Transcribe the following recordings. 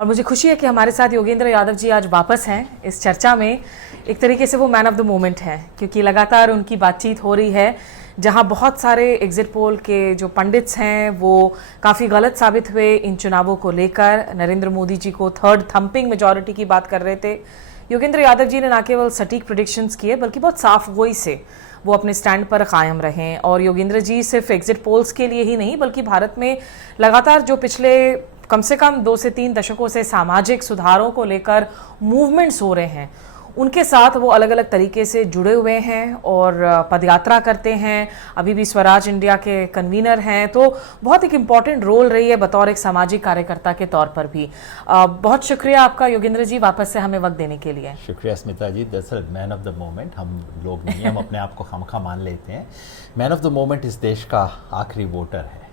और मुझे खुशी है कि हमारे साथ योगेंद्र यादव जी आज वापस हैं इस चर्चा में। एक तरीके से वो मैन ऑफ द मोमेंट हैं, क्योंकि लगातार उनकी बातचीत हो रही है जहां बहुत सारे एग्जिट पोल के जो पंडित्स हैं वो काफ़ी गलत साबित हुए इन चुनावों को लेकर। नरेंद्र मोदी जी को थर्ड थंपिंग मेजॉरिटी की बात कर रहे थे। योगेंद्र यादव जी ने न केवल सटीक प्रेडिक्शंस किए बल्कि बहुत साफ गोई से वो अपने स्टैंड पर कायम रहें। और योगेंद्र जी सिर्फ एग्जिट पोल्स के लिए ही नहीं बल्कि भारत में लगातार जो पिछले कम से कम 2 से 3 दशकों से सामाजिक सुधारों को लेकर मूवमेंट्स हो रहे हैं, उनके साथ वो अलग अलग तरीके से जुड़े हुए हैं और पदयात्रा करते हैं। अभी भी स्वराज इंडिया के कन्वीनर हैं, तो बहुत एक इम्पॉर्टेंट रोल रही है बतौर एक सामाजिक कार्यकर्ता के तौर पर भी। बहुत शुक्रिया आपका योगेंद्र जी वापस से हमें वक्त देने के लिए। शुक्रिया स्मिता जी। दरअसल मैन ऑफ द मोमेंट हम लोग नहीं, हम अपने आप को खामखा मान लेते हैं। मैन ऑफ द मोमेंट इस देश का आखिरी वोटर है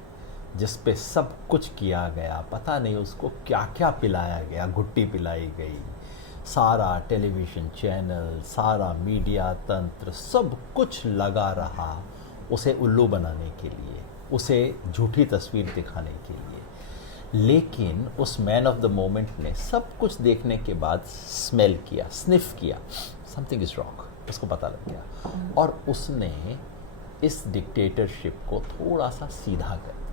जिस पे सब कुछ किया गया, पता नहीं उसको क्या क्या पिलाया गया, घुट्टी पिलाई गई, सारा टेलीविज़न चैनल, सारा मीडिया तंत्र, सब कुछ लगा रहा उसे उल्लू बनाने के लिए, उसे झूठी तस्वीर दिखाने के लिए। लेकिन उस मैन ऑफ द मोमेंट ने सब कुछ देखने के बाद स्मेल किया, स्निफ किया, समथिंग इज़ रॉन्ग, उसको पता लग गया और उसने इस डिक्टेटरशिप को थोड़ा सा सीधा कर दिया।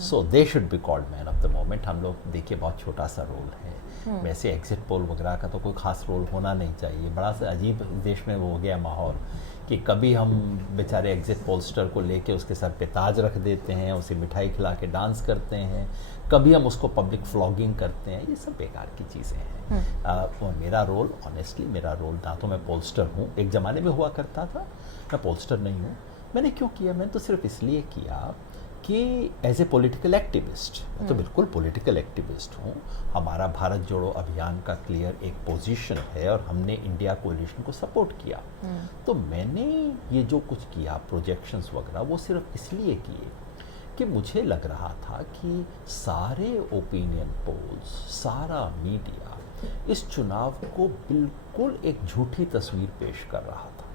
So they should be called man of the moment. हम लोग देखिए बहुत छोटा सा रोल है, वैसे एग्जिट पोल वगैरह का तो कोई खास रोल होना नहीं चाहिए। बड़ा सा अजीब देश में वो हो गया माहौल कि कभी हम बेचारे एग्जिट पोलस्टर को लेके उसके सर पे ताज रख देते हैं, उसे मिठाई खिला के डांस करते हैं, कभी हम उसको पब्लिक फ्लॉगिंग करते हैं। ये सब बेकार की चीज़ें हैं। और मेरा रोल, ऑनेस्टली मेरा रोल ना तो मैं पोलस्टर हूँ, एक ज़माने में हुआ करता था, मैं पोलस्टर नहीं हूँ। मैंने क्यों किया? मैंने तो सिर्फ इसलिए किया कि एज ए पॉलिटिकल एक्टिविस्ट, मैं तो बिल्कुल पॉलिटिकल एक्टिविस्ट हूँ। हमारा भारत जोड़ो अभियान का क्लियर एक पोजीशन है और हमने इंडिया कोलिशन को सपोर्ट किया। तो मैंने ये जो कुछ किया, प्रोजेक्शंस वगैरह, वो सिर्फ इसलिए किए कि मुझे लग रहा था कि सारे ओपिनियन पोल्स, सारा मीडिया इस चुनाव को बिल्कुल एक झूठी तस्वीर पेश कर रहा था।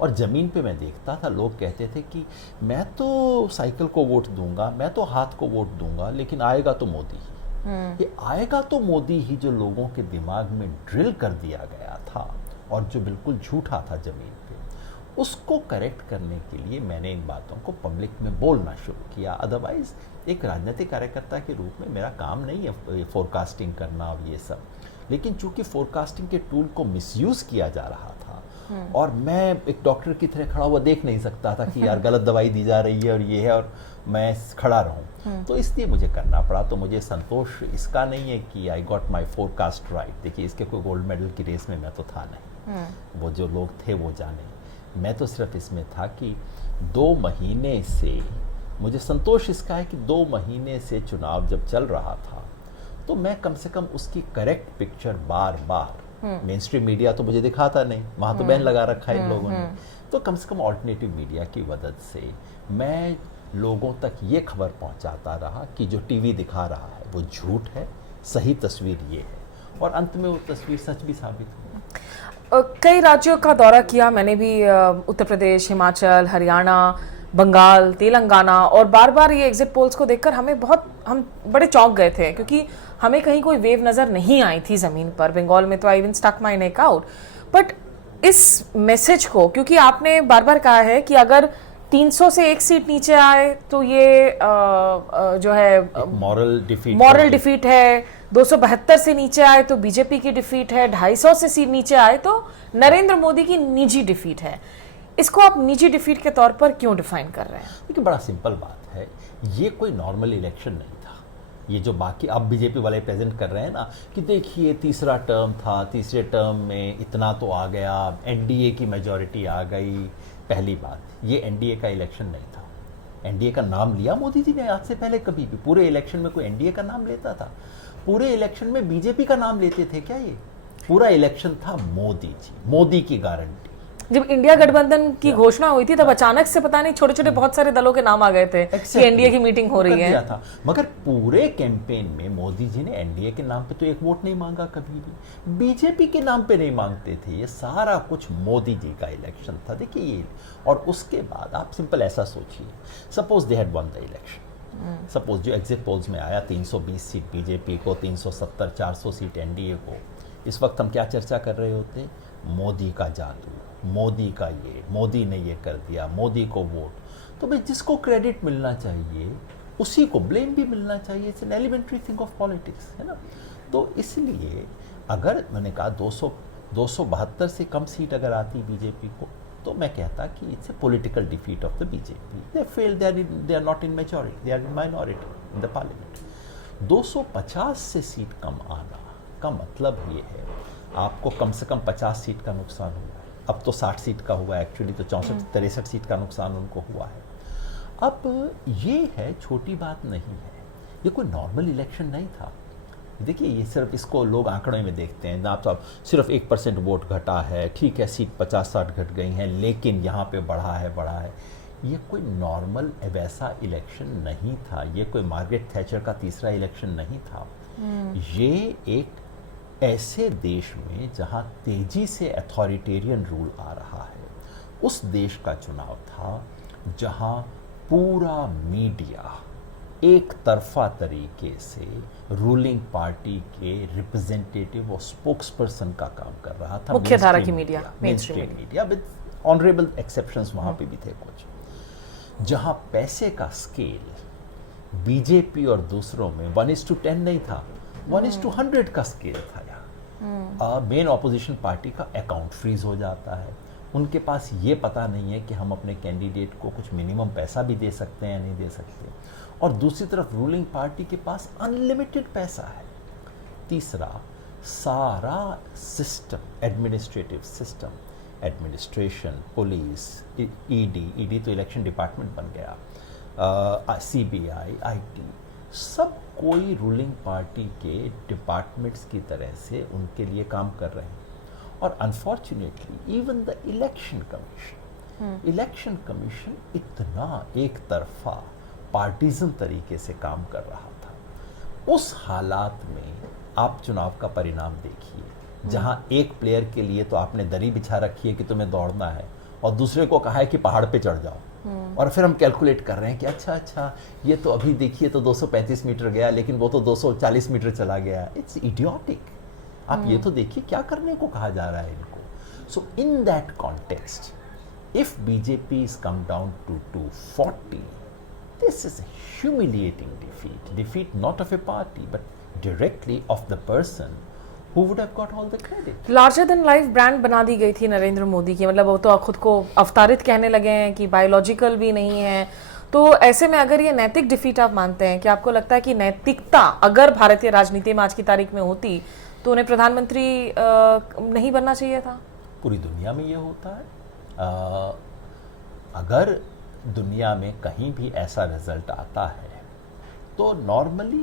और ज़मीन पे मैं देखता था, लोग कहते थे कि मैं तो साइकिल को वोट दूंगा, मैं तो हाथ को वोट दूंगा, लेकिन आएगा तो मोदी ही। ये आएगा तो मोदी ही जो लोगों के दिमाग में ड्रिल कर दिया गया था और जो बिल्कुल झूठा था ज़मीन पे, उसको करेक्ट करने के लिए मैंने इन बातों को पब्लिक में बोलना शुरू किया। अदरवाइज़ एक राजनीतिक कार्यकर्ता के रूप में मेरा काम नहीं है फोरकास्टिंग करना और ये सब। लेकिन चूंकि फोरकास्टिंग के टूल को मिसयूज़ किया जा रहा था और मैं एक डॉक्टर की तरह खड़ा हुआ देख नहीं सकता था कि यार गलत दवाई दी जा रही है और ये है और मैं खड़ा रहूं, तो इसलिए मुझे करना पड़ा। तो मुझे संतोष इसका नहीं है कि I got my forecast right. देखिए, इसके कोई गोल्ड मेडल की रेस में मैं तो था नहीं, वो जो लोग थे वो जाने। मैं तो सिर्फ इसमें था कि 2 महीने से मुझे संतोष इसका है कि 2 महीने से चुनाव जब चल रहा था तो मैं कम से कम उसकी करेक्ट पिक्चर बार बार, मेन स्ट्रीम मीडिया तो मुझे दिखाता नहीं, वहाँ तो बैन लगा रखा है इन लोगों ने, तो कम से कम ऑल्टरनेटिव मीडिया की मदद से मैं लोगों तक ये खबर पहुँचाता रहा कि जो टीवी दिखा रहा है वो झूठ है, सही तस्वीर ये है। और अंत में वो तस्वीर सच भी साबित हुई। कई राज्यों का दौरा किया मैंने भी, उत्तर प्रदेश, हिमाचल, हरियाणा, बंगाल, तेलंगाना, और बार बार ये एग्जिट पोल्स को देखकर हम बड़े चौंक गए थे, क्योंकि हमें कहीं कोई वेव नज़र नहीं आई थी ज़मीन पर। बंगाल में तो I even stuck my neck out. But इस मैसेज को, क्योंकि आपने बार बार कहा है कि अगर 300 से 1 सीट नीचे आए तो ये जो है मॉरल डिफीट है, 272 से नीचे आए तो बीजेपी की डिफीट है, 250 से सीट नीचे आए तो नरेंद्र मोदी की निजी डिफीट है। इसको आप निजी डिफीट के तौर पर क्यों डिफाइन कर रहे हैं? देखिए, बड़ा सिंपल बात है, ये कोई नॉर्मल इलेक्शन नहीं था। ये जो बाकी अब बीजेपी वाले प्रेजेंट कर रहे हैं ना कि देखिए तीसरा टर्म था, तीसरे टर्म में इतना तो आ गया, एनडीए की मेजॉरिटी आ गई। पहली बात, ये एनडीए का इलेक्शन नहीं था। एनडीए का नाम लिया मोदी जी ने आज से पहले कभी भी? पूरे इलेक्शन में कोई एनडीए का नाम लेता था? पूरे इलेक्शन में बीजेपी का नाम लेते थे क्या? ये पूरा इलेक्शन था मोदी जी, मोदी की गारंटी। जब इंडिया गठबंधन की घोषणा हुई थी तब अचानक से पता नहीं छोटे छोटे बहुत सारे दलों के नाम आ गए थे कि एनडीए की मीटिंग हो रही है। था। मगर पूरे कैंपेन में मोदी जी ने एनडीए के नाम पे तो एक वोट नहीं मांगा कभी भी, बीजेपी के नाम पे नहीं मांगते थे। ये सारा कुछ मोदी जी का इलेक्शन था। देखिए ये, और उसके बाद आप सिंपल ऐसा सोचिए, suppose they had one the election, suppose जो एग्जिट पोल्स में आया 320 सीट बीजेपी को, 370 400 सीट एनडीए को, इस वक्त हम क्या चर्चा कर रहे होते? मोदी का जादू, मोदी का ये, मोदी ने ये कर दिया, मोदी को वोट। तो भाई जिसको क्रेडिट मिलना चाहिए उसी को ब्लेम भी मिलना चाहिए। It's an elementary thing of politics, है ना। तो इसलिए अगर मैंने कहा 272 से कम सीट अगर आती बीजेपी को, तो मैं कहता कि it's a political defeat of the BJP. They fail, they are not in majority, they are in minority in the parliament. 250 से सीट कम आना का मतलब ये है आपको कम से कम 50 सीट का नुकसान हुआ है। अब तो 60 सीट का हुआ है एक्चुअली, तो 64-63 सीट का नुकसान उनको हुआ है। अब ये है, छोटी बात नहीं है, ये कोई नॉर्मल इलेक्शन नहीं था। देखिए ये सिर्फ इसको लोग आंकड़े में देखते हैं, आप तो सिर्फ 1% वोट घटा है, ठीक है, सीट 50-60 घट गई हैं, लेकिन यहाँ पे बढ़ा है। ये कोई नॉर्मल वैसा इलेक्शन नहीं था, ये कोई मार्गरेट थैचर का तीसरा इलेक्शन नहीं था। ये एक ऐसे देश में जहाँ तेजी से अथॉरिटेरियन रूल आ रहा है, उस देश का चुनाव था जहाँ पूरा मीडिया एक तरफा तरीके से रूलिंग पार्टी के रिप्रेजेंटेटिव और स्पोक्स पर्सन का काम कर रहा था। मुख्य धारा की media, main stream media with honourable exceptions वहाँ पे भी थे कुछ, जहाँ पैसे का स्केल बीजेपी और दूसरों में 1:10 नहीं था, 1:100 का स्केल था। यहाँ मेन ऑपोजिशन पार्टी का अकाउंट फ्रीज हो जाता है, उनके पास ये पता नहीं है कि हम अपने कैंडिडेट को कुछ मिनिमम पैसा भी दे सकते हैं या नहीं दे सकते, और दूसरी तरफ रूलिंग पार्टी के पास अनलिमिटेड पैसा है। तीसरा, सारा system, administrative system, administration, police, ED तो इलेक्शन डिपार्टमेंट बन गया, सीबीआई, आईटी, सब कोई रूलिंग पार्टी के डिपार्टमेंट्स की तरह से उनके लिए काम कर रहे हैं। और unfortunately even the election commission इतना एक तरफा पार्टीजन तरीके से काम कर रहा था। उस हालात में आप चुनाव का परिणाम देखिए, जहां एक प्लेयर के लिए तो आपने दरी बिछा रखी है कि तुम्हें दौड़ना है, और दूसरे को कहा है कि पहाड़ पे चढ़ जाओ, और फिर हम कैलकुलेट कर रहे हैं कि अच्छा ये तो अभी देखिए तो 235 मीटर गया, लेकिन वो तो 240 मीटर चला गया। It's idiotic. आप ये तो देखिए क्या करने को कहा जा रहा है इनको। So in that context, if BJP is come down to 240, this is a humiliating defeat not of a party but directly of the person who would have got all the credit. Larger than life brand बना दी गई थी नरेंद्र मोदी की, मतलब वो तो खुद को अवतारित कहने लगे हैं कि बायोलॉजिकल भी नहीं है। तो ऐसे में अगर ये नैतिक डिफीट आप मानते हैं, कि आपको लगता है कि नैतिकता अगर भारतीय राजनीति में आज की तारीख में होती तो उन्हें प्रधानमंत्री नहीं बनना चाहिए था? पूरी दुनिया में ये होता है। अगर दुनिया में कहीं भी ऐसा रिजल्ट आता है तो नॉर्मली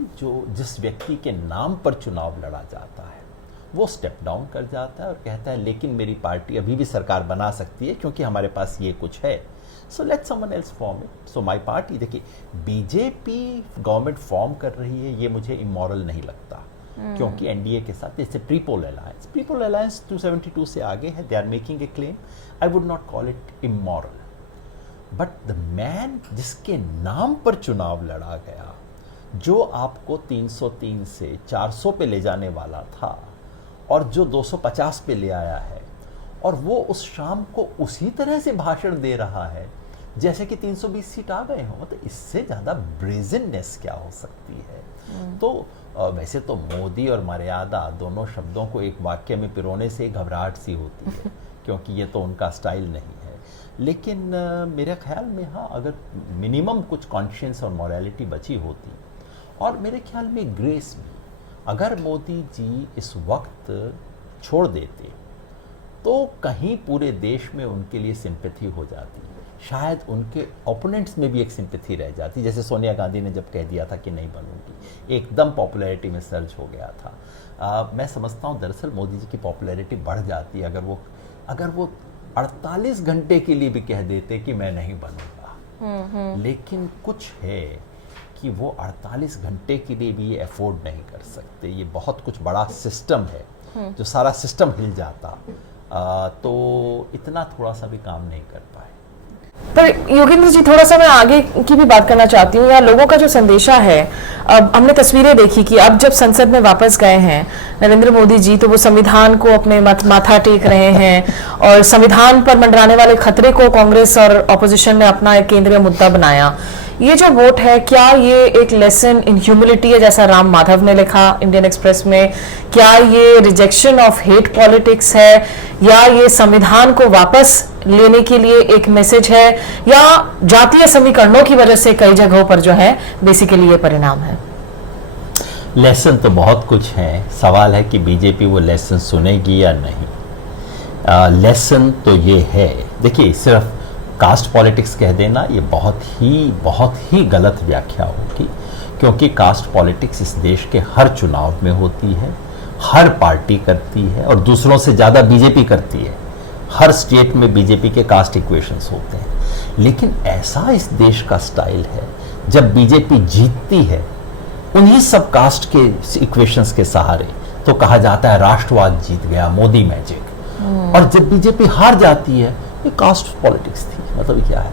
जिस व्यक्ति के नाम पर चुनाव लड़ा जाता है वो स्टेप डाउन कर जाता है और कहता है लेकिन मेरी पार्टी अभी भी सरकार बना सकती है क्योंकि हमारे पास ये कुछ है, so let someone else form it. So my party, देखिए बीजेपी गवर्नमेंट फॉर्म कर रही है, ये मुझे इमोरल नहीं लगता, क्योंकि एनडीए के साथ जैसे प्रीपोल अलायंस 272 से आगे है, they are making a claim, I would not call it immoral. But the man जिसके नाम पर चुनाव लड़ा गया, जो आपको 303 से 400 पे ले जाने वाला था और जो 250 पे ले आया है, और वो उस शाम को उसी तरह से भाषण दे रहा है जैसे कि 320 सीट आ गए हों, तो इससे ज़्यादा ब्रेजननेस क्या हो सकती है। तो वैसे तो मोदी और मर्यादा दोनों शब्दों को एक वाक्य में पिरोने से घबराहट सी होती है क्योंकि ये तो उनका स्टाइल नहीं है, लेकिन मेरे ख्याल में हाँ, अगर मिनिमम कुछ कॉन्शियंस और मॉरलिटी बची होती, और मेरे ख्याल में ग्रेस भी, अगर मोदी जी इस वक्त छोड़ देते तो कहीं पूरे देश में उनके लिए सिंपैथी हो जाती, शायद उनके ओपोनेंट्स में भी एक सिंपैथी रह जाती। जैसे सोनिया गांधी ने जब कह दिया था कि नहीं बनूंगी, एकदम पॉपुलैरिटी में सर्ज हो गया था। मैं समझता हूँ दरअसल मोदी जी की पॉपुलैरिटी बढ़ जाती अगर वो 48 घंटे के लिए भी कह देते कि मैं नहीं बनूंगा, लेकिन कुछ है कि वो 48 घंटे के लिए भी ये अफोर्ड नहीं कर सकते। ये बहुत कुछ बड़ा सिस्टम है, जो सारा सिस्टम हिल जाता, तो इतना थोड़ा सा भी काम नहीं कर पाए। पर योगेंद्र जी, थोड़ा सा मैं आगे की भी बात करना चाहती हूँ। या लोगों का जो संदेशा है, अब हमने तस्वीरें देखी कि अब जब संसद में वापस गए हैं नरेंद्र मोदी जी, तो वो संविधान को अपने माथा टेक रहे हैं और संविधान पर मंडराने वाले खतरे को कांग्रेस और ऑपोजिशन ने अपना एक केंद्रीय मुद्दा बनाया। ये जो वोट है, क्या ये एक लेसन इन ह्यूमिलिटी है, जैसा राम माधव ने लिखा इंडियन एक्सप्रेस में? क्या ये रिजेक्शन ऑफ हेट पॉलिटिक्स है, या ये संविधान को वापस लेने के लिए एक मैसेज है, या जातीय समीकरणों की वजह से कई जगहों पर जो है बेसिकली ये परिणाम है? लेसन तो बहुत कुछ है, सवाल है कि बीजेपी वो लेसन सुनेगी या नहीं। लेसन तो ये है, देखिए, सिर्फ कास्ट पॉलिटिक्स कह देना ये बहुत ही गलत व्याख्या होगी, क्योंकि कास्ट पॉलिटिक्स इस देश के हर चुनाव में होती है, हर पार्टी करती है और दूसरों से ज़्यादा बीजेपी करती है। हर स्टेट में बीजेपी के कास्ट इक्वेशंस होते हैं, लेकिन ऐसा इस देश का स्टाइल है, जब बीजेपी जीतती है उन्हीं सब कास्ट के इक्वेशंस के सहारे तो कहा जाता है राष्ट्रवाद जीत गया, मोदी मैजिक। और जब बीजेपी हार जाती है, ये कास्ट पॉलिटिक्स थी। मतलब क्या है,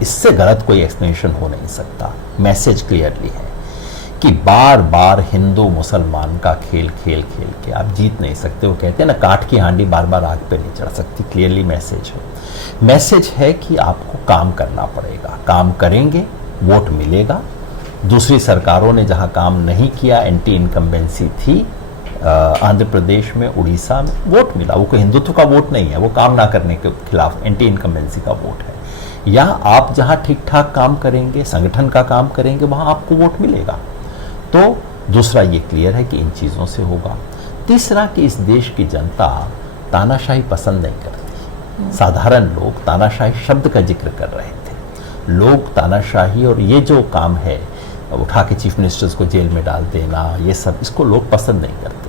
इससे गलत कोई एक्सप्लेनेशन हो नहीं सकता। मैसेज क्लियरली है कि बार बार हिंदू मुसलमान का खेल खेल खेल के आप जीत नहीं सकते। वो कहते हैं ना, काठ की हांडी बार बार आग पे नहीं चढ़ सकती। क्लियरली मैसेज है। मैसेज है कि आपको काम करना पड़ेगा, काम करेंगे वोट मिलेगा। दूसरी सरकारों ने जहां काम नहीं किया, एंटी इनकम्बेंसी थी, आंध्र प्रदेश में, उड़ीसा में वोट मिला। वो कोई हिंदुत्व का वोट नहीं है, वो काम ना करने के खिलाफ एंटी इनकम्बेंसी का वोट है। या आप जहां ठीक ठाक काम करेंगे, संगठन का काम करेंगे, वहां आपको वोट मिलेगा। तो दूसरा ये क्लियर है कि इन चीज़ों से होगा। तीसरा कि इस देश की जनता तानाशाही पसंद नहीं करती। साधारण लोग तानाशाही शब्द का जिक्र कर रहे थे। लोग तानाशाही और ये जो काम है, उठा के चीफ मिनिस्टर्स को जेल में डाल देना, ये सब, इसको लोग पसंद नहीं करते।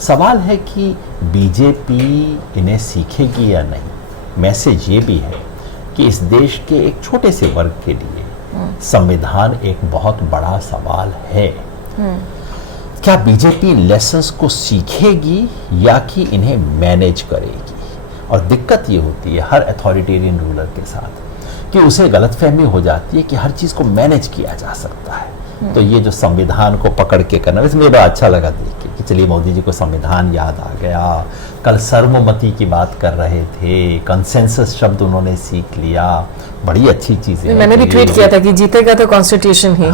सवाल है कि बीजेपी इन्हें सीखेगी या नहीं। मैसेज ये भी है कि इस देश के एक छोटे से वर्ग के लिए संविधान एक बहुत बड़ा सवाल है। क्या बीजेपी लेसन्स को सीखेगी या कि इन्हें मैनेज करेगी? और दिक्कत ये होती है हर अथॉरिटेरियन रूलर के साथ कि उसे गलतफहमी हो जाती है कि हर चीज़ को मैनेज किया जा सकता है। तो ये जो संविधान को पकड़ के करना, वैसे मुझे बड़ा अच्छा लगा देख के कि चलिए मोदी जी को संविधान याद आ गया। कल सर्वमति की बात कर रहे थे, कंसेंसस शब्द उन्होंने सीख लिया, बड़ी अच्छी चीज़ है। मैंने भी ट्वीट किया था कि जीतेगा तो कॉन्स्टिट्यूशन ही।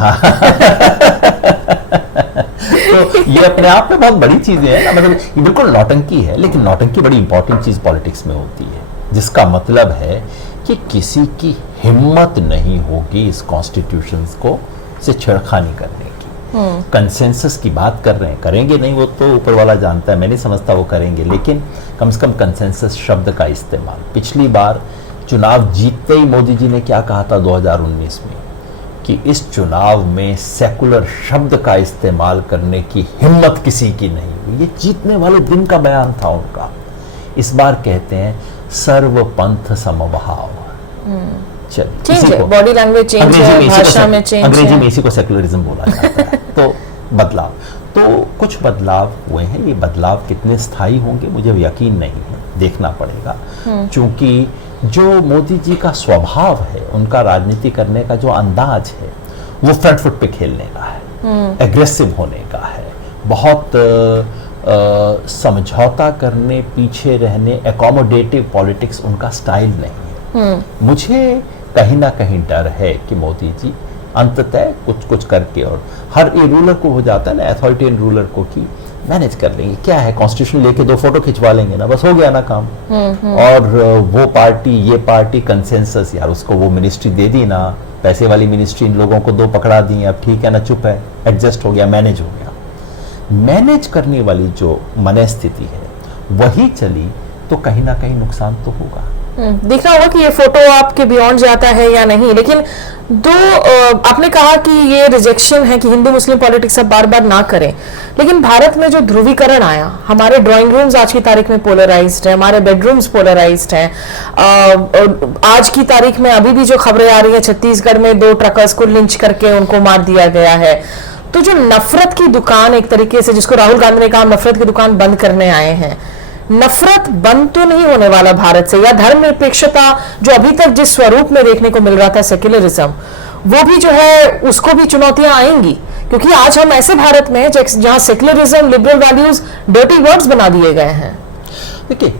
तो ये अपने आप में बहुत बड़ी चीजें हैं ना, मतलब ये बिल्कुल नौटंकी है, लेकिन नौटंकी बड़ी इंपॉर्टेंट चीज पॉलिटिक्स में होती है, जिसका मतलब है कि किसी की हिम्मत नहीं होगी इस कॉन्स्टिट्यूशन को से छेड़खानी करने की। कंसेंसस की बात कर रहे हैं, करेंगे नहीं वो तो ऊपर वाला जानता है, मैं नहीं समझता वो करेंगे, लेकिन कम से कम कंसेंसस शब्द का इस्तेमाल। पिछली बार चुनाव जीतते ही मोदी जी ने क्या कहा था 2019 में कि इस चुनाव में सेकुलर शब्द का इस्तेमाल करने की हिम्मत किसी की नहीं हुई। ये जीतने वाले दिन का बयान था उनका। इस बार कहते हैं सर्वपंथ समभाव। चलिए, बॉडी लैंग्वेज चेंज है, भाषा में चेंज है। अंग्रेजी में इसी को सेकुलरिज्म बोला जाता है। तो बदलाव, तो कुछ बदलाव हुए हैं। ये बदलाव कितने स्थायी होंगे मुझे यकीन नहीं है, देखना पड़ेगा। क्योंकि जो मोदी जी का स्वभाव है, उनका राजनीति करने का जो अंदाज है, वो फ्रंट फुट पे खेलने का है, एग्रेसिव होने का है, बहुत समझौता करने, पीछे रहने, एकोमोडेटिव पॉलिटिक्स उनका स्टाइल नहीं है। मुझे कहीं ना कहीं डर है कि मोदी जी अंततः कुछ कुछ करके, और हर एक रूलर को हो जाता है ना, अथॉरिटेरियन रूलर को, कि मैनेज कर लेंगे, क्या है कॉन्स्टिट्यूशन लेके 2 फोटो खिंचवा लेंगे ना, बस हो गया ना काम। और वो पार्टी ये पार्टी कंसेंसस, यार उसको वो मिनिस्ट्री दे दी ना, पैसे वाली मिनिस्ट्री, इन लोगों को 2 पकड़ा दी, अब ठीक है ना, चुप है, एडजस्ट हो गया, मैनेज हो गया। मैनेज करने वाली जो मनस्थिति है वही चली तो कहीं ना कहीं नुकसान तो होगा। देखना होगा कि ये फोटो आपके बियॉन्ड जाता है या नहीं। लेकिन आपने कहा कि ये रिजेक्शन है कि हिंदू मुस्लिम पॉलिटिक्स अब बार बार ना करें, लेकिन भारत में जो ध्रुवीकरण आया, हमारे ड्राइंग रूम्स आज की तारीख में पोलराइज्ड है, हमारे बेडरूम्स पोलराइज्ड हैं। आज की तारीख में अभी भी जो खबरें आ रही है, छत्तीसगढ़ में 2 ट्रकर्स को लिंच करके उनको मार दिया गया है। तो जो नफरत की दुकान, एक तरीके से जिसको राहुल गांधी ने कहा नफरत की दुकान बंद करने आए हैं, नफरत बंद तो नहीं होने वाला भारत से, या धर्मनिरपेक्षता जो अभी तक जिस स्वरूप में देखने को मिल रहा था, सेक्युलरिज्म, वो भी जो है उसको भी चुनौतियां आएंगी, क्योंकि आज हम ऐसे भारत में हैं जहां secularism, liberal values dirty words बना दिए गए हैं। देखिए,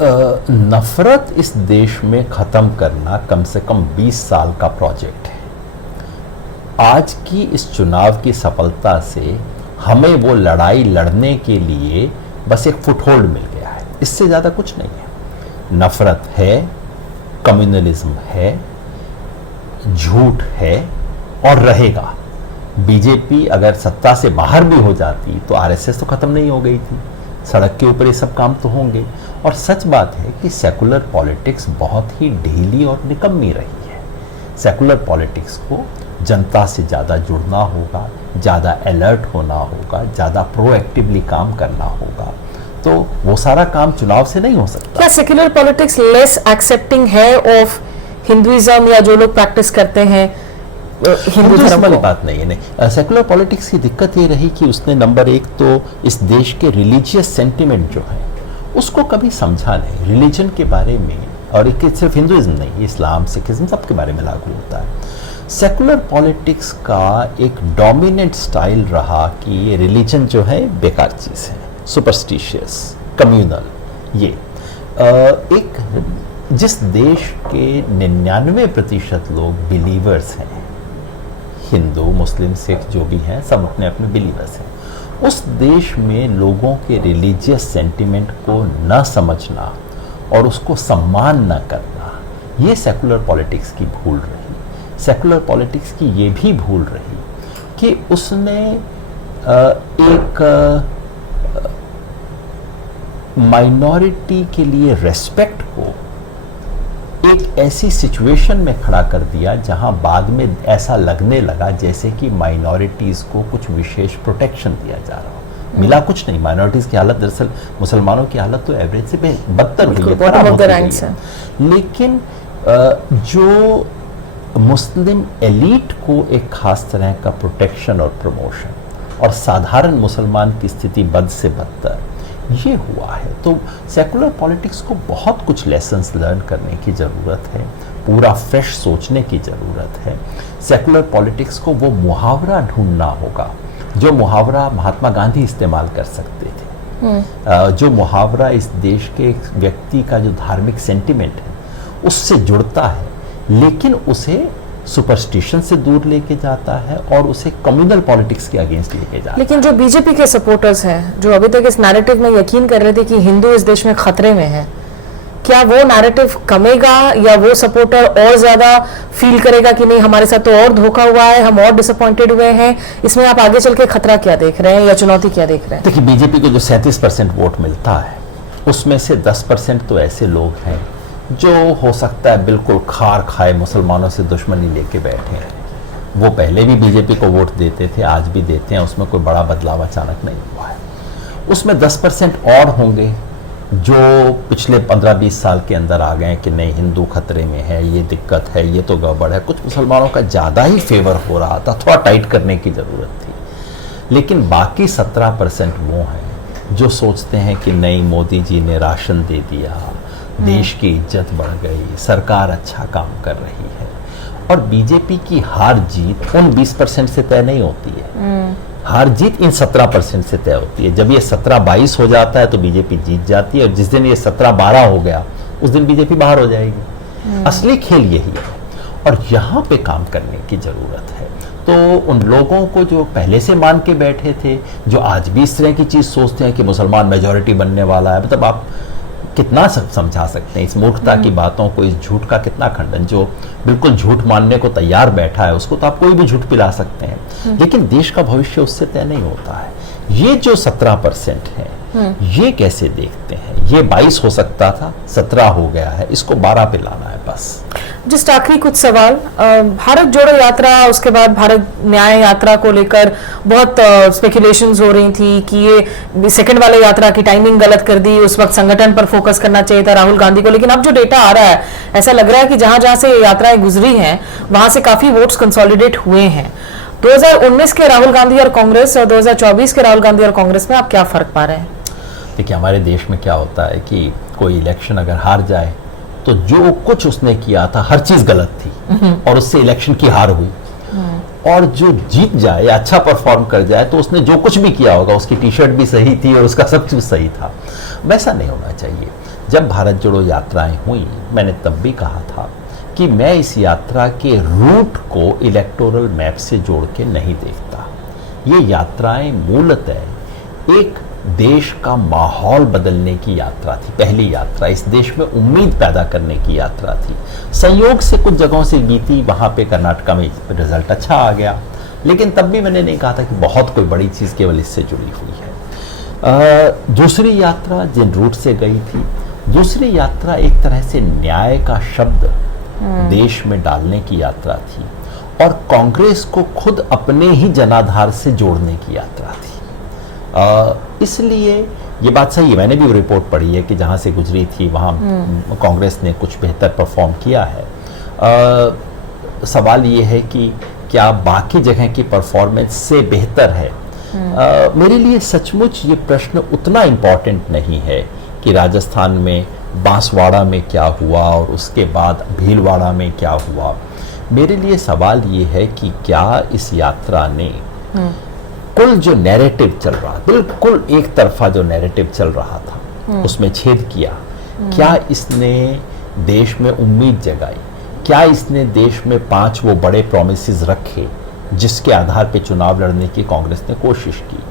नफरत इस देश में खत्म करना कम से कम 20 साल का प्रोजेक्ट है। आज की इस चुनाव की सफलता से हमें वो लड़ाई लड़ने के लिए बस एक फुटहोल्ड मिल गया है, इससे ज़्यादा कुछ नहीं है। नफरत है, कम्युनलिज्म है, झूठ है और रहेगा। बीजेपी अगर सत्ता से बाहर भी हो जाती तो आरएसएस तो खत्म नहीं हो गई थी, सड़क के ऊपर ये सब काम तो होंगे। और सच बात है कि सेकुलर पॉलिटिक्स बहुत ही ढीली और निकम्मी रही है। सेकुलर पॉलिटिक्स को जनता से ज़्यादा जुड़ना होगा, ज़्यादा अलर्ट होना होगा, ज़्यादा प्रोएक्टिवली काम करना होगा, तो वो सारा काम चुनाव से नहीं हो सकता। क्या सेक्युलर पॉलिटिक्स लेस एक्सेप्टिंग है ऑफ हिंदुइज्म, या जो लोग प्रैक्टिस करते हैं हिंदू धर्म वाली को? बात नहीं है, नहीं। सेकुलर पॉलिटिक्स की दिक्कत ये रही कि उसने नंबर एक तो इस देश के रिलीजियस सेंटिमेंट जो है उसको कभी समझा नहीं। रिलीजन के बारे में, और एक सिर्फ हिंदुइज्म नहीं, इस्लाम, सिखिज्म सबके बारे में लागू होता है। सेकुलर पॉलिटिक्स का एक डोमिनेंट स्टाइल रहा कि ये रिलीजन जो है बेकार चीज़ है, सुपरस्टिशियस, कम्युनल। ये एक जिस देश के 99% लोग बिलीवर्स हैं, हिंदू, मुस्लिम, सिख जो भी हैं, सब अपने अपने बिलीवर्स हैं, उस देश में लोगों के रिलीजियस सेंटिमेंट को न समझना और उसको सम्मान न करना, ये सेकुलर पॉलिटिक्स की भूल रही। सेकुलर पॉलिटिक्स की ये भी भूल रही कि उसने एक माइनॉरिटी के लिए रेस्पेक्ट को एक ऐसी सिचुएशन में खड़ा कर दिया जहां बाद में ऐसा लगने लगा जैसे कि माइनॉरिटीज़ को कुछ विशेष प्रोटेक्शन दिया जा रहा हो। मिला कुछ नहीं। माइनॉरिटीज़ की हालत, दरअसल मुसलमानों की हालत तो एवरेज से बदतर हुई है, खराब होती गई है। लेकिन जो मुस्लिम एलीट को एक खास तरह का प्रोटेक्शन और प्रमोशन, और साधारण मुसलमान की स्थिति बद से बदतर, ये हुआ है। तो सेकुलर पॉलिटिक्स को बहुत कुछ लेसन्स लर्न करने की ज़रूरत है, पूरा फ्रेश सोचने की ज़रूरत है। सेकुलर पॉलिटिक्स को वो मुहावरा ढूंढना होगा जो मुहावरा महात्मा गांधी इस्तेमाल कर सकते थे, जो मुहावरा इस देश के एक व्यक्ति का जो धार्मिक सेंटिमेंट है उससे जुड़ता है, लेकिन उसे सुपरस्टिशन से दूर लेके जाता है और उसे कम्युनल पॉलिटिक्स के अगेंस्ट लेके जाता है। लेकिन जो बीजेपी के सपोर्टर्स हैं, जो अभी तक इस नैरेटिव में यकीन कर रहे थे कि हिंदू इस देश में खतरे में है, क्या वो नैरेटिव कमेगा, या वो सपोर्टर और ज्यादा फील करेगा कि नहीं हमारे साथ तो और धोखा हुआ है, हम और डिसअपॉइंटेड हुए हैं? इसमें आप आगे चल के खतरा क्या देख रहे हैं या चुनौती क्या देख रहे हैं? देखिए, बीजेपी को जो 37% वोट मिलता है उसमें से 10% तो ऐसे लोग हैं जो हो सकता है बिल्कुल खार खाए मुसलमानों से दुश्मनी लेके बैठे हैं। वो पहले भी बीजेपी को वोट देते थे, आज भी देते हैं, उसमें कोई बड़ा बदलाव अचानक नहीं हुआ है। उसमें 10% और होंगे जो पिछले 15-20 साल के अंदर आ गए कि नहीं, हिंदू खतरे में है, ये दिक्कत है, ये तो गड़बड़ है। कुछ मुसलमानों का ज़्यादा ही फेवर हो रहा था, थोड़ा टाइट करने की ज़रूरत थी। लेकिन बाकी 17% वो हैं जो सोचते हैं कि नहीं, मोदी जी ने राशन दे दिया, देश की इज्जत बढ़ गई, सरकार अच्छा काम कर रही है। और बीजेपी की हार जीत उन 20% से तय नहीं होती है, हार जीत इन 17% से तय होती है। जब ये 17-22 हो जाता है तो बीजेपी जीत जाती है, और जिस दिन ये 17-12 हो गया उस दिन बीजेपी बाहर हो जाएगी। असली खेल यही है, और यहाँ पे काम करने की जरूरत है। तो उन लोगों को जो पहले से मान के बैठे थे, जो आज भी इस तरह की चीज़ सोचते हैं कि मुसलमान मेजॉरिटी बनने वाला है, मतलब आप कितना समझा सकते हैं इस मूर्खता की बातों को, इस झूठ का कितना खंडन। जो बिल्कुल झूठ मानने को तैयार बैठा है उसको तो आप कोई भी झूठ पिला सकते हैं, लेकिन देश का भविष्य उससे तय नहीं होता है। ये जो 17% है, ये कैसे देखते हैं? ये 22 हो सकता था, 17 हो गया है, इसको 12 पे लाना है बस। जस्ट आखिरी कुछ सवाल, भारत जोड़ो यात्रा, उसके बाद भारत न्याय यात्रा को लेकर बहुत स्पेकुलेशंस हो रही थी कि ये सेकंड वाले यात्रा की टाइमिंग गलत कर दी, उस वक्त संगठन पर फोकस करना चाहिए था राहुल गांधी को। लेकिन अब जो डेटा आ रहा है, ऐसा लग रहा है कि जहां जहां से यात्राएं गुजरी हैं वहां से काफी वोट्स कंसोलिडेट हुए हैं। 2019 के राहुल गांधी और कांग्रेस और 2024 के राहुल गांधी और कांग्रेस में आप क्या फर्क पा रहे हैं? देखिए हमारे देश में क्या होता है कि कोई इलेक्शन अगर हार जाए तो जो कुछ उसने किया था हर चीज गलत थी और उससे इलेक्शन की हार हुई, और जो जीत जाए या अच्छा परफॉर्म कर जाए तो उसने जो कुछ भी किया होगा, उसकी टी शर्ट भी सही थी और उसका सब कुछ सही था। वैसा नहीं होना चाहिए। जब भारत जोड़ो यात्राएं हुई, मैंने तब भी कहा था कि मैं इस यात्रा के रूट को इलेक्टोरल मैप से जोड़ के नहीं देखता। ये यात्राएं मूलतः एक देश का माहौल बदलने की यात्रा थी। पहली यात्रा इस देश में उम्मीद पैदा करने की यात्रा थी। संयोग से कुछ जगहों से जीती, वहां पे कर्नाटक में रिजल्ट अच्छा आ गया, लेकिन तब भी मैंने नहीं कहा था कि बहुत कोई बड़ी चीज केवल इससे जुड़ी हुई है। दूसरी यात्रा जिन रूट से गई थी, दूसरी यात्रा एक तरह से न्याय का शब्द देश में डालने की यात्रा थी और कांग्रेस को खुद अपने ही जनाधार से जोड़ने की यात्रा थी। इसलिए ये बात सही है, मैंने भी रिपोर्ट पढ़ी है कि जहाँ से गुजरी थी वहाँ कांग्रेस ने कुछ बेहतर परफॉर्म किया है। सवाल ये है कि क्या बाकी जगह की परफॉर्मेंस से बेहतर है? मेरे लिए सचमुच ये प्रश्न उतना इम्पॉर्टेंट नहीं है कि राजस्थान में बांसवाड़ा में क्या हुआ और उसके बाद भीलवाड़ा में क्या हुआ। मेरे लिए सवाल ये है कि क्या इस यात्रा ने कुल जो नैरेटिव चल रहा, बिल्कुल एक तरफा जो नैरेटिव चल रहा था, उसमें छेद किया? क्या इसने देश में उम्मीद जगाई? क्या इसने देश में 5 वो बड़े प्रोमिसेस रखे जिसके आधार पे चुनाव लड़ने की कांग्रेस ने कोशिश की?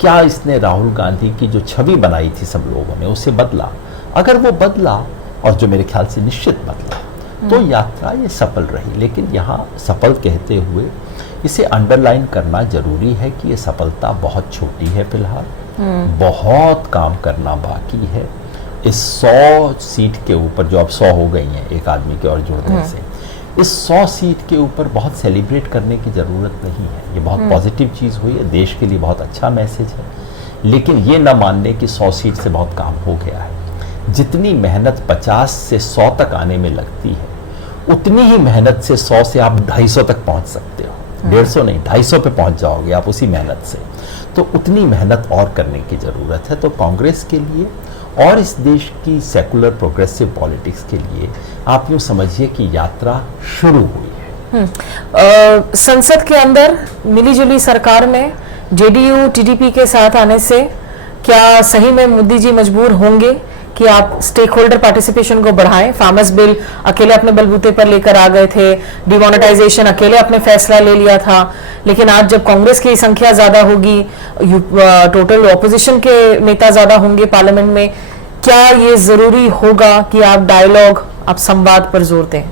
क्या इसने राहुल गांधी की जो छवि बनाई थी सब लोगों ने, उसे बदला? अगर वो बदला, और जो मेरे ख्याल से निश्चित बदला, तो यात्रा ये सफल रही। लेकिन यहाँ सफल कहते हुए इसे अंडरलाइन करना जरूरी है कि ये सफलता बहुत छोटी है फिलहाल, बहुत काम करना बाकी है। इस 100 सीट के ऊपर, जो अब 100 हो गई हैं एक आदमी के और जुड़ने से, इस 100 सीट के ऊपर बहुत सेलिब्रेट करने की ज़रूरत नहीं है। ये बहुत पॉजिटिव चीज़ हुई है, देश के लिए बहुत अच्छा मैसेज है। लेकिन ये न मानने कि 100 सीट से बहुत काम हो गया है। जितनी मेहनत 50 से 100 तक आने में लगती है, उतनी ही मेहनत से 100 से आप 250 तक पहुंच सकते हो। 150 नहीं, 250 पे पहुंच जाओगे आप उसी मेहनत से। तो उतनी मेहनत और करने की ज़रूरत है। तो कांग्रेस के लिए और इस देश की सेकुलर प्रोग्रेसिव पॉलिटिक्स के लिए आप यूँ समझिए कि यात्रा शुरू हुई है। संसद के अंदर मिलीजुली सरकार में जेडीयू टीडीपी के साथ आने से क्या सही में मोदी जी मजबूर होंगे कि आप स्टेक होल्डर पार्टिसिपेशन को बढ़ाएं? फार्मर्स बिल अकेले अपने बलबूते पर लेकर आ गए थे, डिमोनेटाइजेशन अकेले अपने फैसला ले लिया था, लेकिन आज जब कांग्रेस की संख्या ज्यादा होगी, टोटल ऑपोजिशन के नेता ज्यादा होंगे पार्लियामेंट में, क्या ये जरूरी होगा कि आप डायलॉग, आप संवाद पर जोर दें?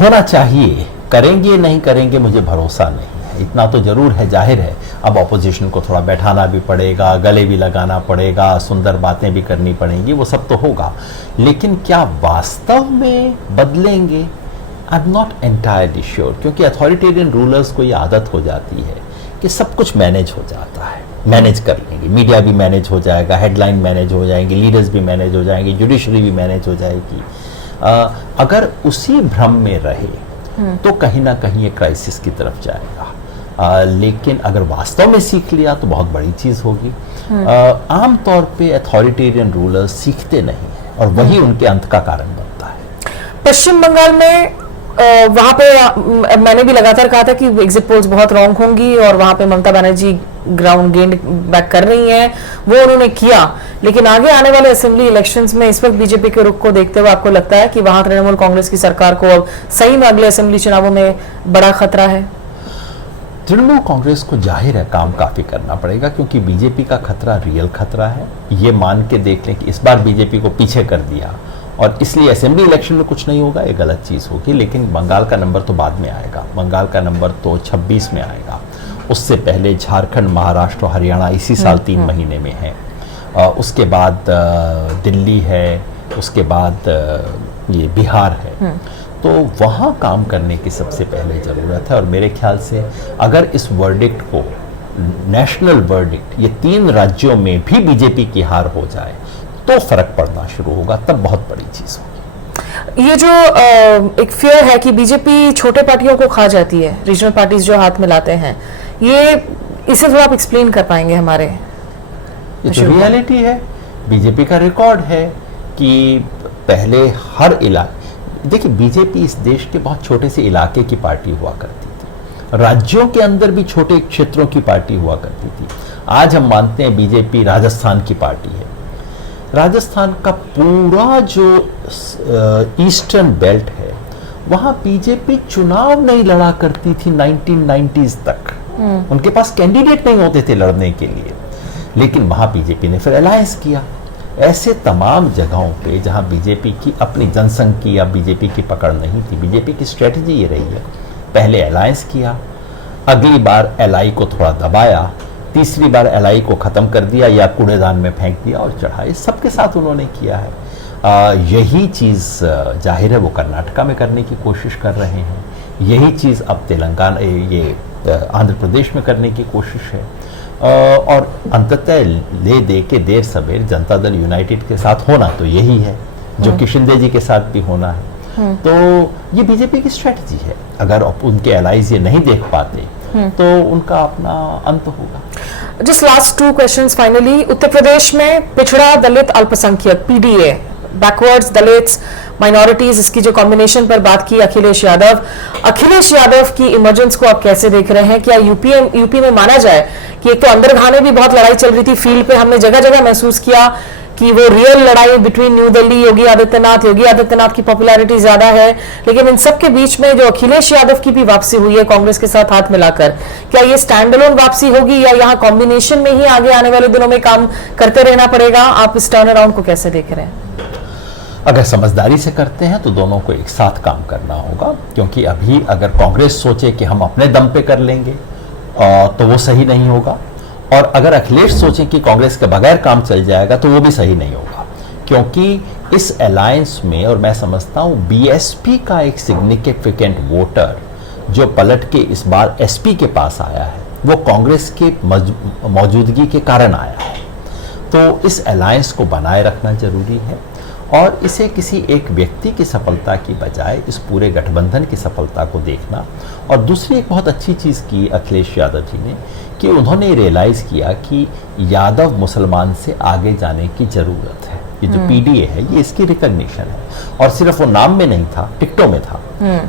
होना चाहिए। करेंगे नहीं करेंगे मुझे भरोसा नहीं है। इतना तो जरूर है, जाहिर है अब ऑपोजिशन को थोड़ा बैठाना भी पड़ेगा, गले भी लगाना पड़ेगा, सुंदर बातें भी करनी पड़ेंगी, वो सब तो होगा। लेकिन क्या वास्तव में बदलेंगे? I am not entirely sure, क्योंकि अथॉरिटेरियन रूलर्स को ये आदत हो जाती है कि सब कुछ मैनेज हो जाता है, मैनेज कर लेंगे, मीडिया भी मैनेज हो जाएगा, हेडलाइन मैनेज हो जाएंगे, लीडर्स भी मैनेज हो जाएंगे, जुडिशरी भी मैनेज हो जाएगी। अगर उसी भ्रम में रहे तो कहीं ना कहीं ये क्राइसिस की तरफ जाएगा। लेकिन अगर वास्तव में सीख लिया तो बहुत बड़ी चीज होगी। आमतौर पे अथॉरिटेरियन रूलर्स सीखते नहीं हैं और वही उनके अंत का कारण बनता है। पश्चिम बंगाल में वहां पे मैंने भी लगातार कहा था कि एग्जिट पोल्स बहुत रॉन्ग होंगी और वहां पे Mamata Banerjee ground gain back कर रही हैं, वो उन्होंने किया। लेकिन आगे आने वाले असेंबली इलेक्शंस में इस वक्त बीजेपी के रुख को देखते हुए आपको लगता है कि वहां तृणमूल कांग्रेस की सरकार को अब सही में अगले असेंबली चुनावों में बड़ा खतरा है? तृणमूल कांग्रेस को जाहिर है काम काफी करना पड़ेगा, क्योंकि बीजेपी का खतरा रियल खतरा है। ये मान के देख लें कि इस बार बीजेपी को पीछे कर दिया और इसलिए असेंबली इलेक्शन में कुछ नहीं होगा, ये गलत चीज़ होगी। लेकिन बंगाल का नंबर तो बाद में आएगा, बंगाल का नंबर तो 26 में आएगा। उससे पहले झारखंड, महाराष्ट्र और हरियाणा इसी साल 3 महीने में है। उसके बाद दिल्ली है, उसके बाद ये बिहार है। तो वहाँ काम करने की सबसे पहले ज़रूरत है। और मेरे ख्याल से अगर इस वर्डिक्ट को, नेशनल वर्डिक्ट, ये 3 राज्यों में भी बीजेपी की हार हो जाए तो फर्क पड़ना शुरू होगा, तब बहुत बड़ी चीज होगी। ये जो एक फियर है कि बीजेपी छोटे पार्टियों को खा जाती है, रीजनल पार्टीज जो हाथ में लाते हैं, ये इसे थोड़ा आप एक्सप्लेन कर पाएंगे हमारे? ये तो रियलिटी है। बीजेपी का रिकॉर्ड है कि पहले हर इलाके, देखिए बीजेपी इस देश के बहुत छोटे से इलाके की पार्टी हुआ करती थी, राज्यों के अंदर भी छोटे क्षेत्रों की पार्टी हुआ करती थी। आज हम मानते हैं बीजेपी राजस्थान की पार्टी है। राजस्थान का पूरा जो ईस्टर्न बेल्ट है वहां बीजेपी चुनाव नहीं लड़ा करती थी 1990s तक। उनके पास कैंडिडेट नहीं होते थे लड़ने के लिए, लेकिन वहां बीजेपी ने फिर अलायंस किया। ऐसे तमाम जगहों पे जहां बीजेपी की अपनी जनसंघ की या बीजेपी की पकड़ नहीं थी, बीजेपी की स्ट्रेटजी ये रही है, पहले अलायंस किया, अगली बार एलआई को थोड़ा दबाया, तीसरी बार एलआई को खत्म कर दिया या कूड़ेदान में फेंक दिया और चढ़ाए। सबके साथ उन्होंने किया है। यही चीज़ जाहिर है वो कर्नाटका में करने की कोशिश कर रहे हैं, यही चीज़ अब तेलंगाना ये आंध्र प्रदेश में करने की कोशिश है, और अंततः ले दे के देर सवेर जनता दल यूनाइटेड के साथ होना तो यही है जो कि शिंदे जी के साथ भी होना है। तो ये बीजेपी की स्ट्रेटजी है। अगर उनके एलाइज ये नहीं देख पाते तो उनका अपना अंत होगा। Just last 2 questions finally. Uttar Pradesh में पिछड़ा दलित अल्पसंख्यक पीडीए, बैकवर्ड्स दलित्स माइनॉरिटीज, इसकी जो कॉम्बिनेशन पर बात की अखिलेश यादव की इमर्जेंस को आप कैसे देख रहे हैं? क्या यूपी में माना जाए कि एक तो अंदरगाह में भी बहुत लड़ाई चल रही थी, फील्ड पे हमने जगह जगह महसूस किया कि वो रियल लड़ाई बिटवीन न्यू दिल्ली योगी आदित्यनाथ की पॉपुलैरिटी ज्यादा है, लेकिन इन सब के बीच में जो अखिलेश यादव की भी वापसी हुई है कांग्रेस के साथ हाथ मिलाकर, क्या ये स्टैंड अलोन वापसी होगी या यहाँ कॉम्बिनेशन में ही आगे आने वाले दिनों में काम करते रहना पड़ेगा? आप इस टर्न अराउंड को कैसे देख रहे हैं? अगर समझदारी से करते हैं तो दोनों को एक साथ काम करना होगा, क्योंकि अभी अगर कांग्रेस सोचे कि हम अपने दम पे कर लेंगे तो वो सही नहीं होगा, और अगर अखिलेश सोचें कि कांग्रेस के बगैर काम चल जाएगा तो वो भी सही नहीं होगा। क्योंकि इस अलायंस में, और मैं समझता हूँ बीएसपी का एक सिग्निफिकेंट वोटर जो पलट के इस बार एसपी के पास आया है, वो कांग्रेस के मौजूदगी के कारण आया है। तो इस अलायंस को बनाए रखना जरूरी है, और इसे किसी एक व्यक्ति की सफलता की बजाय इस पूरे गठबंधन की सफलता को देखना। और दूसरी एक बहुत अच्छी चीज़ की अखिलेश यादव जी ने कि उन्होंने रियलाइज़ किया कि यादव मुसलमान से आगे जाने की ज़रूरत है। ये जो पीडीए है ये इसकी रिकॉग्निशन है, और सिर्फ वो नाम में नहीं था, टिकटों में था।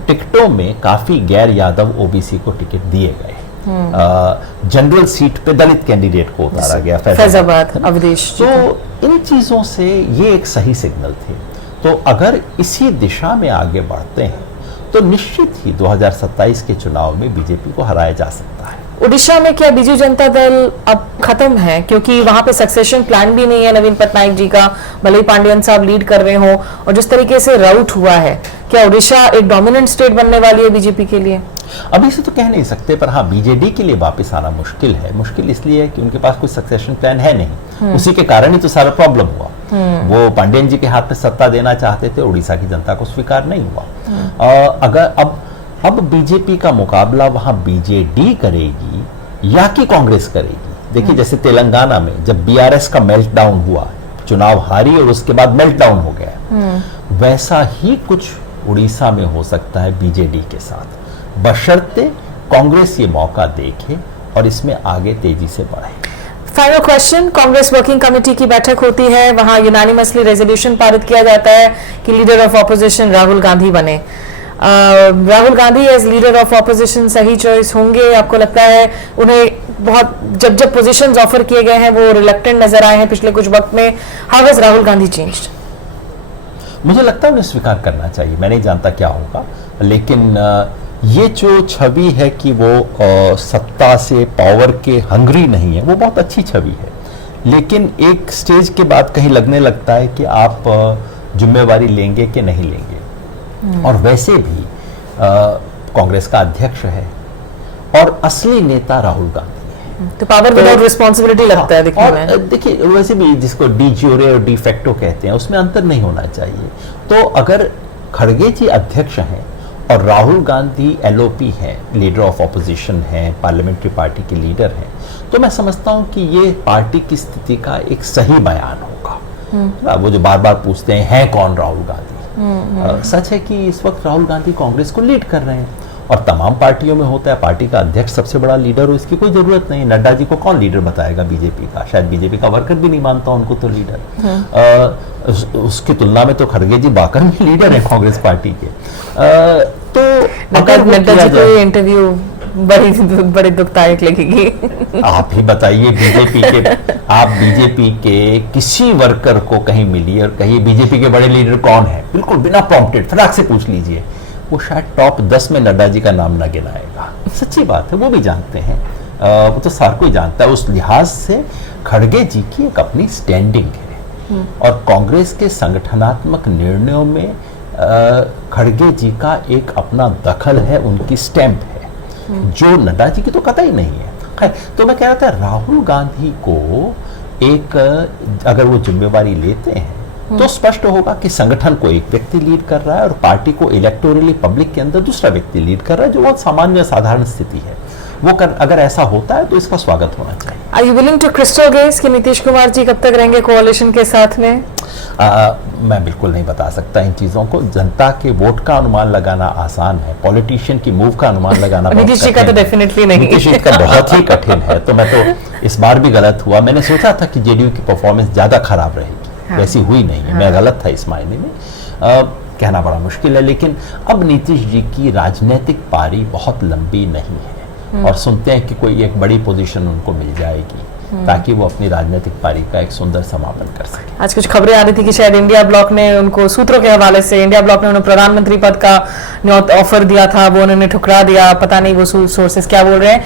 टिकटों में काफ़ी गैर यादव ओबीसी को टिकट दिए गए। जनरल सीट पे दलित कैंडिडेट को उतारा गया, फैजाबाद अवधेश। तो इन चीजों से ये एक सही सिग्नल थे। तो अगर इसी दिशा में आगे बढ़ते हैं तो निश्चित ही 2027 के चुनाव में बीजेपी को हराया जा सकता है। उड़ीसा में क्या बीजू जनता दल अब खत्म है? क्योंकि वहां पे सक्सेशन प्लान भी नहीं है नवीन पटनायक जी का, भले ही पांडियन साहब लीड कर रहे हो, और जिस तरीके से राउट हुआ है, क्या उड़ीसा एक डोमिनेंट स्टेट बनने वाली है बीजेपी के लिए? अभी से तो कह नहीं सकते, पर हाँ बीजेडी के लिए वापस आना मुश्किल है। मुश्किल इसलिए है कि उनके पास कोई सक्सेशन प्लान है नहीं, उसी के कारण ही तो सारा प्रॉब्लम हुआ। वो पांडियन जी के हाथ में सत्ता देना चाहते थे, उड़ीसा की जनता को स्वीकार नहीं हुआ। अगर अब बीजेपी का मुकाबला वहां बीजेडी करेगी या कि कांग्रेस करेगी। देखिए जैसे तेलंगाना में जब बीआरएस का मेल्टडाउन हुआ, चुनाव हारी और उसके बाद मेल्टडाउन हो गया, वैसा ही कुछ उड़ीसा में हो सकता है बीजेडी के साथ, बशर्ते कांग्रेस ये मौका देखे और इसमें आगे तेजी से बढ़े। Final question, Congress working committee की बैठक होती है, वहां यूनानिमसली रेजोल्यूशन पारित किया जाता है कि leader of opposition Rahul Gandhi बने। Rahul Gandhi as leader of opposition सही चॉइस होंगे? आपको लगता है उन्हें बहुत जब पोजीशंस ऑफर किए गए हैं वो रिलक्टेंट नजर आए हैं पिछले कुछ वक्त में? How has Rahul Gandhi changed? मुझे लगता है उन्हें स्वीकार करना चाहिए। मैं नहीं जानता क्या होगा, लेकिन ये जो छवि है कि वो सत्ता से, पावर के हंगरी नहीं है, वो बहुत अच्छी छवि है। लेकिन एक स्टेज के बाद कहीं लगने लगता है कि आप जिम्मेवारी लेंगे कि नहीं लेंगे। और वैसे भी कांग्रेस का अध्यक्ष है और असली नेता राहुल गांधी है, तो पावर विदाउट रिस्पॉन्सिबिलिटी लगता है दिखने में। और देखिए वैसे भी जिसको डी ज्यूरे और डी फैक्टो कहते हैं उसमें अंतर नहीं होना चाहिए। तो अगर खड़गे जी अध्यक्ष हैं और राहुल गांधी एलओपी हैं, लीडर ऑफ ऑपोजिशन हैं, पार्लियामेंट्री पार्टी के लीडर हैं, तो मैं समझता हूं कि ये पार्टी की स्थिति का एक सही बयान होगा। वो जो बार बार पूछते हैं कौन राहुल गांधी, सच है कि इस वक्त राहुल गांधी कांग्रेस को लीड कर रहे हैं और तमाम पार्टियों में होता है, पार्टी का अध्यक्ष सबसे बड़ा लीडर हो, इसकी कोई जरूरत नहीं। नड्डा जी को कौन लीडर बताएगा बीजेपी का, शायद बीजेपी का वर्कर भी नहीं मानता उनको तो लीडर। उसकी तुलना में तो खड़गे जी वाकई में लीडर है कांग्रेस पार्टी के। तो नड्डा जी को इंटरव्यू बड़ी दुखदायक लगेगी। आप ही बताइए, आप बीजेपी के किसी वर्कर को कहीं मिलिए और कहिए बीजेपी के बड़े लीडर कौन है, बिल्कुल बिना प्रॉम्प्टेड फटाक से पूछ लीजिए, वो शायद टॉप 10 में नड्डा जी का नाम न गिनाएगा। सच्ची बात है, वो भी जानते हैं, वो तो सार कोई जानता है। उस लिहाज से खड़गे जी की एक अपनी स्टैंडिंग है और कांग्रेस के संगठनात्मक निर्णयों में खड़गे जी का एक अपना दखल है, उनकी स्टैंप है, जो नड्डा जी की तो कतई नहीं है। खैर, तो मैं कह रहा था राहुल गांधी को एक अगर वो जिम्मेवारी लेते हैं तो स्पष्ट होगा कि संगठन को एक व्यक्ति लीड कर रहा है और पार्टी को इलेक्टोरली पब्लिक के अंदर दूसरा व्यक्ति लीड कर रहा है, जो बहुत सामान्य साधारण स्थिति है। अगर ऐसा होता है तो इसका स्वागत होना चाहिए। Are you willing to crystal gaze कि नीतीश कुमार जी कब तक रहेंगे कोalition के साथ में? मैं बिल्कुल नहीं बता सकता इन चीजों को। जनता के वोट का अनुमान लगाना आसान है, पॉलिटिशियन की मूव का अनुमान लगाना नीतीश जी का तो डेफिनेटली नहीं। नीतीश जी का बहुत ही कठिन है। तो मैं तो इस बार भी गलत हुआ, मैंने सोचा था कि जेडीयू की परफॉर्मेंस ज्यादा खराब रहेगी, वैसी हुई नहीं है। मैं गलत था इस मायने में, कहना बड़ा मुश्किल है। लेकिन अब नीतीश जी की राजनीतिक पारी बहुत लंबी नहीं है और सुनते हैं कि कोई एक बड़ी पोजीशन उनको मिल जाएगी ताकि वो अपनी राजनीतिक पारी का एक सुंदर समापन कर सके। आज कुछ खबरें आ रही थी कि शायद इंडिया ब्लॉक ने उनको, सूत्रों के हवाले से, इंडिया ब्लॉक ने उन्हें प्रधानमंत्री पद का ऑफर दिया था, वो उन्होंने ठुकरा दिया। पता नहीं वो सोर्सेस क्या बोल रहे हैं।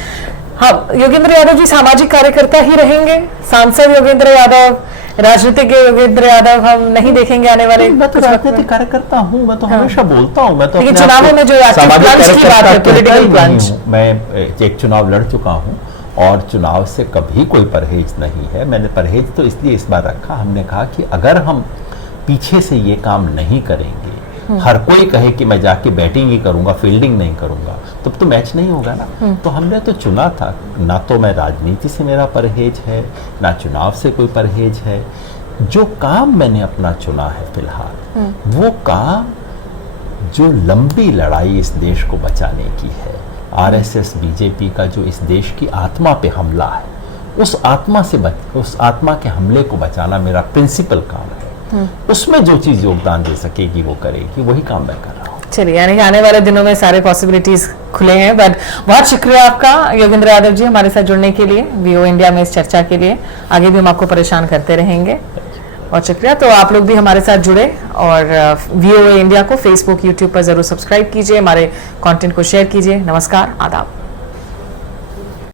हाँ, योगेंद्र यादव जी सामाजिक कार्यकर्ता ही रहेंगे, सांसद योगेंद्र यादव, राजनीतिक योगेंद्र यादव हम नहीं देखेंगे आने वाले। मैं तो राजनीतिक कार्यकर्ता हूँ, मैं तो हमेशा बोलता हूँ, मैं तो लेकिन चुनावों में जो प्लान्स की बात है, पॉलिटिकल प्लान्स, मैं एक चुनाव लड़ चुका हूँ और चुनाव से कभी कोई परहेज नहीं है। मैंने परहेज तो इसलिए इस बार रखा, हमने कहा कि अगर हम पीछे से ये काम नहीं करेंगे, हर कोई कहे कि मैं जाके बैटिंग ही करूंगा, फील्डिंग नहीं करूंगा, तब तो मैच नहीं होगा ना। तो हमने तो चुना था, ना तो मैं राजनीति से मेरा परहेज है, ना चुनाव से कोई परहेज है। जो काम मैंने अपना चुना है फिलहाल, वो काम जो लंबी लड़ाई इस देश को बचाने की है, आरएसएस बीजेपी का जो इस देश की आत्मा पे हमला है, उस आत्मा के हमले को बचाना मेरा प्रिंसिपल काम है। उसमें जो चीज योगदान दे सकेगी वो करेगी, वही काम मैं कर रहा हूँ। चलिए, यानी कि आने वाले दिनों में सारे पॉसिबिलिटीज खुले हैं। बट बहुत शुक्रिया आपका योगेंद्र यादव जी हमारे साथ जुड़ने के लिए, वीओ इंडिया में इस चर्चा के लिए। आगे भी हम आपको परेशान करते रहेंगे। बहुत शुक्रिया। तो आप लोग भी हमारे साथ जुड़े और वीओ इंडिया को फेसबुक, यूट्यूब पर जरूर सब्सक्राइब कीजिए, हमारे कंटेंट को शेयर कीजिए। नमस्कार, आदाब।